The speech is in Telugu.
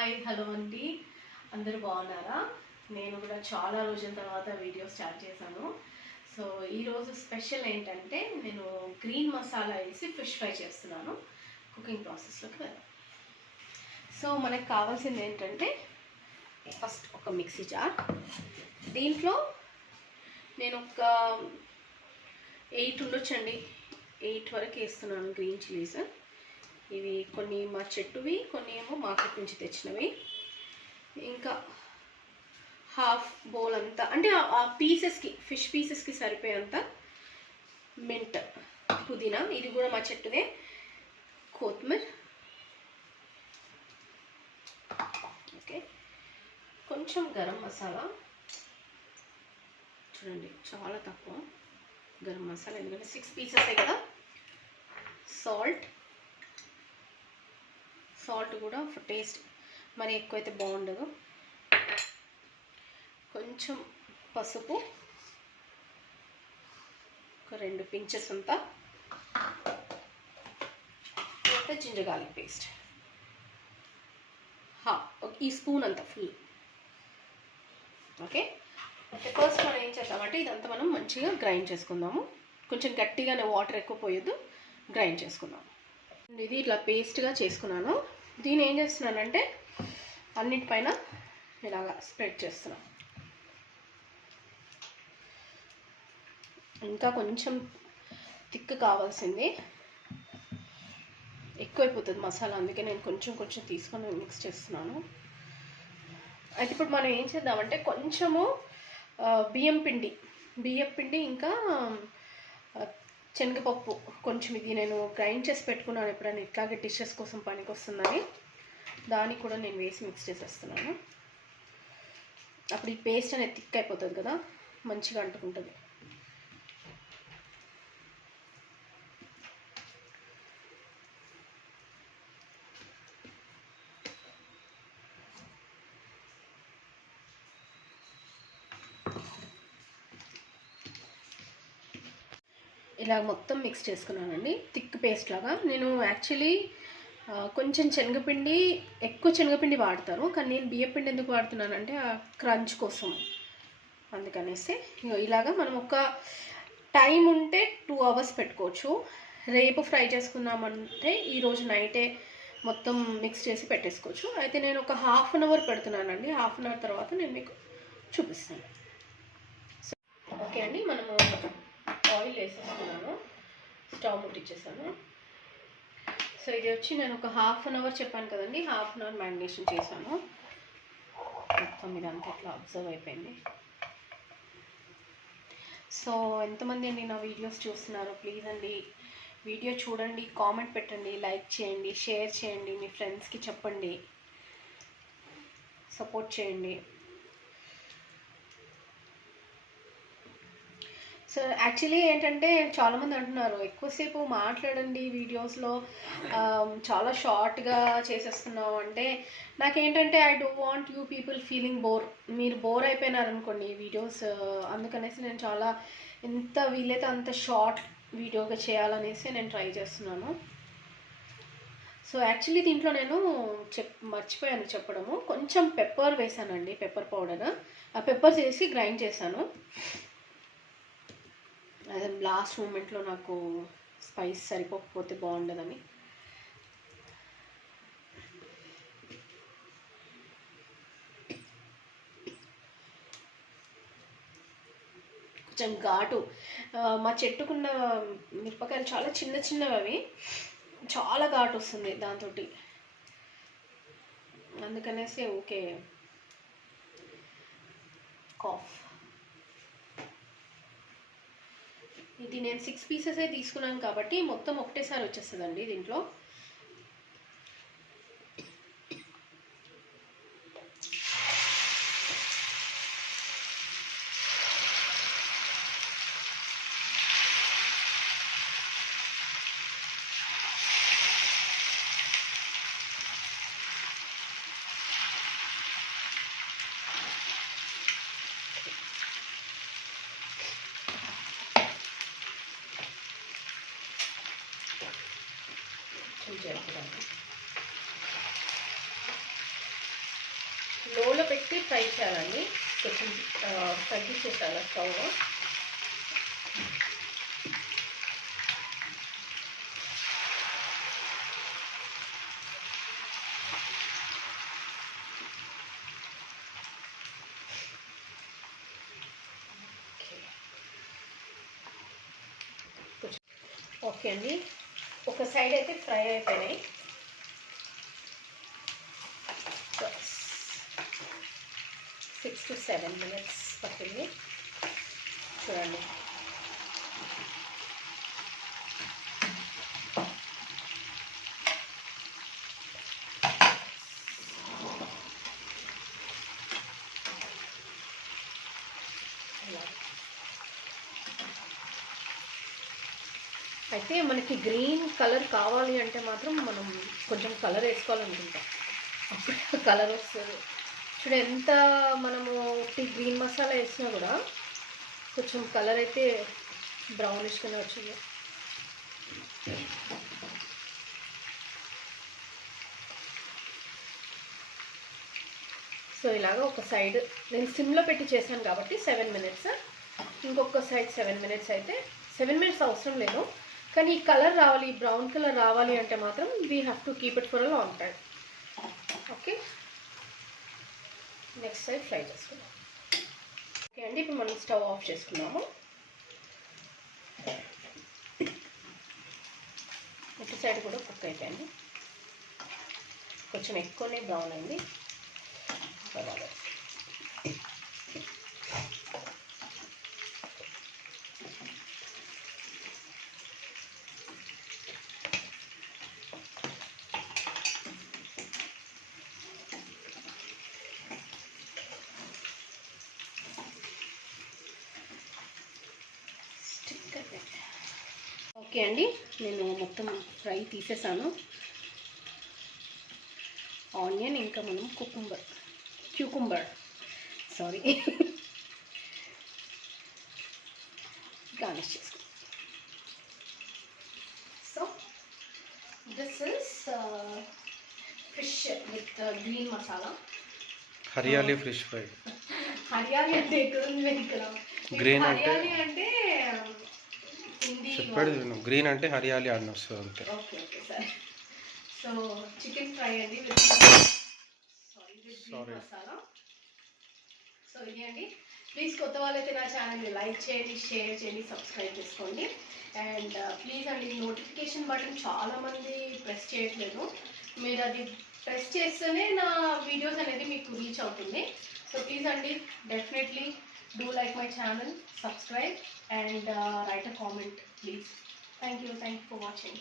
హాయ్ హలో అండి, అందరూ బాగున్నారా? నేను కూడా చాలా రోజుల తర్వాత వీడియో స్టార్ట్ చేశాను. సో ఈరోజు స్పెషల్ ఏంటంటే నేను గ్రీన్ మసాలా వేసి ఫిష్ ఫ్రై చేస్తున్నాను. కుకింగ్ ప్రాసెస్లోకి వెళ్దాం. సో మనకు కావాల్సింది ఏంటంటే ఫస్ట్ ఒక మిక్సీ జార్. దీంట్లో నేను ఒక 8 ఉండొచ్చండి, 8 వరకు వేస్తున్నాను గ్రీన్ చిల్లీస్. ఇవి కొన్ని మా చెట్టువి, కొన్ని ఏమో మార్కెట్ నుంచి తెచ్చినవి. ఇంకా హాఫ్ బౌల్ అంతా, అంటే ఆ పీసెస్కి, ఫిష్ పీసెస్కి సరిపోయేంత మింట్, పుదీనా, ఇది కూడా మా చెట్టుదే. కొత్తిమీర, ఓకే, కొంచెం గరం మసాలా, చూడండి చాలా తక్కువ గరం మసాలా, ఎందుకంటే 6 పీసెసే కదా. సాల్ట్ కూడా ఫర్ టేస్ట్, మరి ఎక్కువైతే బాగుండదు. కొంచెం పసుపు, ఒక 2 పించెస్ అంతా, తర్వాత జింజర్ గార్లిక్ పేస్ట్ ఈ స్పూన్ అంతా ఫుల్. ఓకే, ఫస్ట్ మనం ఏం చేద్దామంటే ఇదంతా మనం మంచిగా గ్రైండ్ చేసుకుందాము. కొంచెం గట్టిగానే, వాటర్ ఎక్కువ పోయొద్దు, గ్రైండ్ చేసుకుందాం. ఇది ఇట్లా పేస్ట్గా చేసుకున్నాను. దీన్ని ఏం చేస్తున్నానంటే అన్నిటిపైన ఇలాగా స్ప్రెడ్ చేస్తున్నాను. ఇంకా కొంచెం థిక్ కావాల్సింది, ఎక్కువైపోతుంది మసాలా, అందుకే నేను కొంచెం కొంచెం తీసుకొని మిక్స్ చేస్తున్నాను. అయితే ఇప్పుడు మనం ఏం చేద్దామంటే కొంచెము బియ్యం పిండి ఇంకా శనగపప్పు కొంచెం, ఇది నేను గ్రైండ్ చేసి పెట్టుకున్నాను, ఎప్పుడైనా ఇట్లాగే డిషెస్ కోసం పనికి వస్తుందని, దాన్ని కూడా నేను వేసి మిక్స్ చేసేస్తున్నాను. అప్పుడు ఈ పేస్ట్ అనేది థిక్ అయిపోతుంది కదా, మంచిగా అంటుకుంటుంది. ఇలా మొత్తం మిక్స్ చేసుకున్నానండి, థిక్ పేస్ట్ లాగా. నేను యాక్చువల్లీ కొంచెం శనగపిండి, ఎక్కువ శనగపిండి వాడతాను, కానీ నేను బియ్యపిండి ఎందుకు వాడుతున్నానంటే ఆ క్రంచ్ కోసం, అందుకనేసి. ఇలాగా మనం ఒక టైం ఉంటే 2 అవర్స్ పెట్టుకోవచ్చు. రేపు ఫ్రై చేసుకున్నామంటే ఈరోజు నైటే మొత్తం మిక్స్ చేసి పెట్టేసుకోవచ్చు. అయితే నేను ఒక ½ అన్ అవర్ పెడుతున్నానండి. ½ అన్ అవర్ తర్వాత నేను మీకు చూపిస్తాను. ఓకే అండి, మనము ఆయిల్ వేసేసుకున్నాను, స్టవ్ ముట్టించేసాను. సో ఇది వచ్చి నేను ఒక ½ అన్ అవర్ చెప్పాను కదండి, ½ అన్ అవర్ మ్యారినేషన్ చేశాను. మొత్తం ఇదంతా ఇట్లా అబ్జర్వ్ అయిపోయింది. సో ఎంతమంది అండి నా వీడియోస్ చూస్తున్నారు? ప్లీజ్ అండి వీడియో చూడండి, కామెంట్ పెట్టండి, లైక్ చేయండి, షేర్ చేయండి, మీ ఫ్రెండ్స్కి చెప్పండి, సపోర్ట్ చేయండి. సో యాక్చువల్లీ ఏంటంటే చాలామంది అంటున్నారు ఎక్కువసేపు మాట్లాడండి వీడియోస్లో, చాలా షార్ట్గా చేసేస్తున్నావు అంటే. నాకేంటంటే I don't want you people feeling bore. మీరు బోర్ అయిపోయినారనుకోండి వీడియోస్, అందుకనేసి నేను చాలా ఎంత వీలైతే అంత షార్ట్ వీడియోగా చేయాలనేసి నేను ట్రై చేస్తున్నాను. సో యాక్చువల్లీ దీంట్లో నేను మర్చిపోయాను చెప్పడము, కొంచెం పెప్పర్ వేసానండి, పెప్పర్ పౌడర్. ఆ పెప్పర్స్ వేసి గ్రైండ్ చేశాను. అదే లాస్ట్ మూమెంట్లో నాకు స్పైస్ సరిపోకపోతే బాగుండదని. కొంచెం ఘాటు, మా చెట్టుకున్న మిరపకాయలు చాలా చిన్న చిన్నవి, అవి చాలా ఘాటు వస్తుంది దాంతో, అందుకనేసి ఓకే కాఫ్. ఇది నేను 6 పీసెసే తీసుకున్నాను కాబట్టి మొత్తం ఒకటేసారి వచ్చేస్తుందండి దీంట్లో. లోలో పెట్టి ఫ్రై చేయాలండి. కొంచెం తగ్గించేసాను స్టవ్. ఓకే అండి, ఒక సైడ్ అయితే ఫ్రై అయిపోయినాయి. 6 to 7 minutes పట్టింది చూడండి. అయితే మనకి గ్రీన్ కలర్ కావాలి అంటే మాత్రం మనం కొంచెం కలర్ వేసుకోవాలనుకుంటాం, అప్పుడు కలర్ వస్తుంది. చూడ ఎంత మనము గ్రీన్ మసాలా వేసినా కూడా కొంచెం కలర్ అయితే బ్రౌనిష్గానే వచ్చింది. సో ఇలాగ ఒక సైడ్ నేను సిమ్లో పెట్టి చేశాను కాబట్టి 7 minutes, ఇంకొక సైడ్ 7 minutes. అయితే 7 minutes అవసరం లేదు, కానీ ఈ కలర్ రావాలి, బ్రౌన్ కలర్ రావాలి అంటే మాత్రం we have to keep it for a long time. Okay, next side fry చేసుకుందాం. ఓకే అండి, ఇప్పుడు మనం స్టవ్ ఆఫ్ చేసుకున్నాము. ఇటు సైడ్ కూడా కుక్ అయిపోయింది, కొంచెం ఎక్కువనే బ్రౌన్ అయింది. ఓకే అండి, నేను మొత్తం ఫ్రై తీసేసాను. ఆనియన్ ఇంకా మనం క్యూకుంబర్ గార్నిష్ చేసుకుంటాం. So this is fish with green masala. Hariyali fish fry. Hariyali అంటే ఎక్కడ ఉంది ఇక్కడ? గ్రీన్ అంటే చెప్పాడు, గ్రీన్ అంటే హరియాలి అని వస్తుంది అంతే. ఓకే ఓకే సరే. సో చికెన్ ఫ్రై అండి విత్ గ్రీన్ మసాలా. సో ఇది అండి, ప్లీజ్ కొత్త వాళ్ళైతే నా ఛానల్ని లైక్ చేయండి, షేర్ చేయండి, సబ్స్క్రైబ్ చేసుకోండి. అండ్ ప్లీజ్ అండి, నోటిఫికేషన్ బటన్ చాలామంది ప్రెస్ చేయట్లేదు. మీరు అది ప్రెస్ చేస్తేనే నా వీడియోస్ అనేది మీకు రీచ్ అవుతుంది. సో ప్లీజ్ అండి, definitely do like my channel, subscribe and write a comment please. Thank you for watching.